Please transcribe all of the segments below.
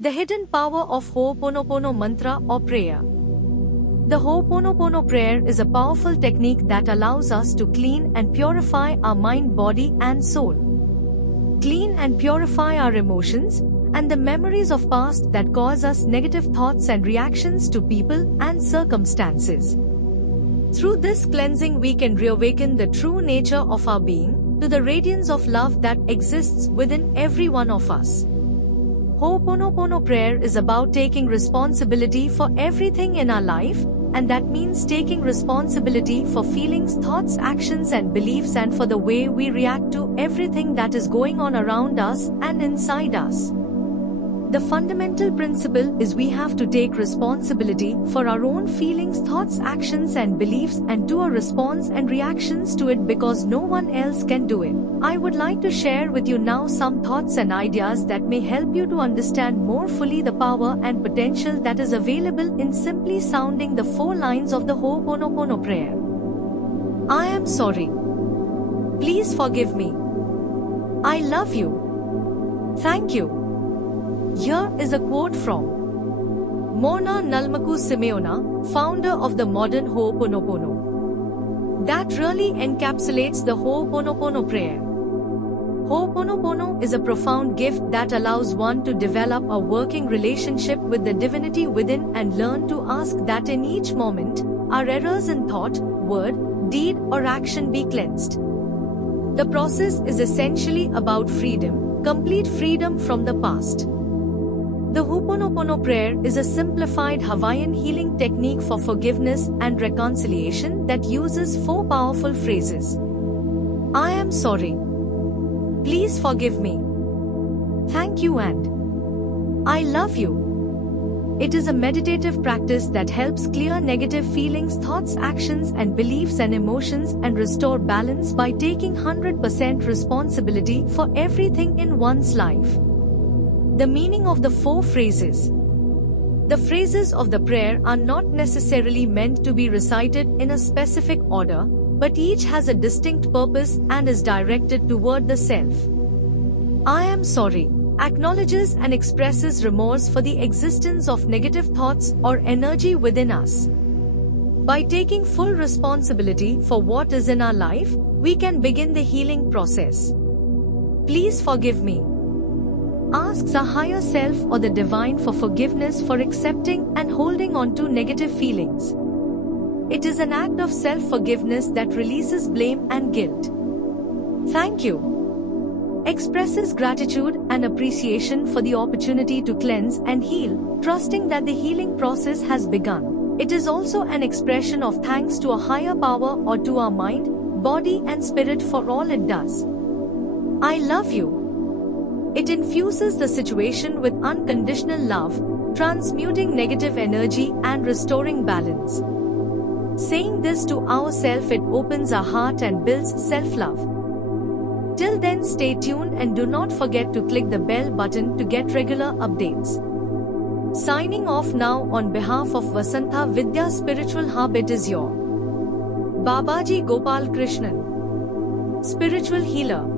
The hidden power of Ho'oponopono mantra or prayer. The Ho'oponopono prayer is a powerful technique that allows us to clean and purify our mind, body, and soul. Clean and purify our emotions and the memories of past that cause us negative thoughts and reactions to people and circumstances. Through this cleansing, we can reawaken the true nature of our being to the radiance of love that exists within every one of us. Ho'oponopono prayer is about taking responsibility for everything in our life, and that means taking responsibility for feelings, thoughts, actions, and beliefs, and for the way we react to everything that is going on around us and inside us. The fundamental principle is we have to take responsibility for our own feelings, thoughts, actions, and beliefs, and do a response and reactions to it because no one else can do it. I would like to share with you now some thoughts and ideas that may help you to understand more fully the power and potential that is available in simply sounding the 4 lines of the Ho'oponopono prayer. I am sorry. Please forgive me. I love you. Thank you. Here is a quote from Mona Nalmaku Simeona, founder of the modern Ho'oponopono, that really encapsulates the Ho'oponopono prayer. Ho'oponopono is a profound gift that allows one to develop a working relationship with the divinity within and learn to ask that in each moment, our errors in thought, word, deed, or action be cleansed. The process is essentially about freedom, complete freedom from the past. The Ho'oponopono prayer is a simplified Hawaiian healing technique for forgiveness and reconciliation that uses 4 powerful phrases. I am sorry. Please forgive me. Thank you and I love you. It is a meditative practice that helps clear negative feelings, thoughts, actions, and beliefs and emotions and restore balance by taking 100% responsibility for everything in one's life. The meaning of the 4 phrases. The phrases of the prayer are not necessarily meant to be recited in a specific order, but each has a distinct purpose and is directed toward the self. I am sorry acknowledges and expresses remorse for the existence of negative thoughts or energy within us. By taking full responsibility for what is in our life, we can begin the healing process. Please forgive me. Asks our higher self or the divine for forgiveness for accepting and holding on to negative feelings. It is an act of self-forgiveness that releases blame and guilt. Thank you. Expresses gratitude and appreciation for the opportunity to cleanse and heal, trusting that the healing process has begun. It is also an expression of thanks to a higher power or to our mind, body, and spirit for all it does. I love you. It infuses the situation with unconditional love, transmuting negative energy and restoring balance. Saying this to ourselves, it opens our heart and builds self-love. Till then, stay tuned and do not forget to click the bell button to get regular updates. Signing off now on behalf of Vasantha Vidya Spiritual Hub, it is your Babaji Gopal Krishnan, Spiritual Healer,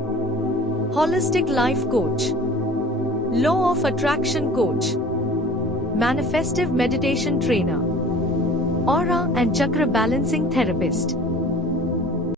Holistic Life Coach, Law of Attraction Coach, Manifestive Meditation Trainer, Aura and Chakra Balancing Therapist.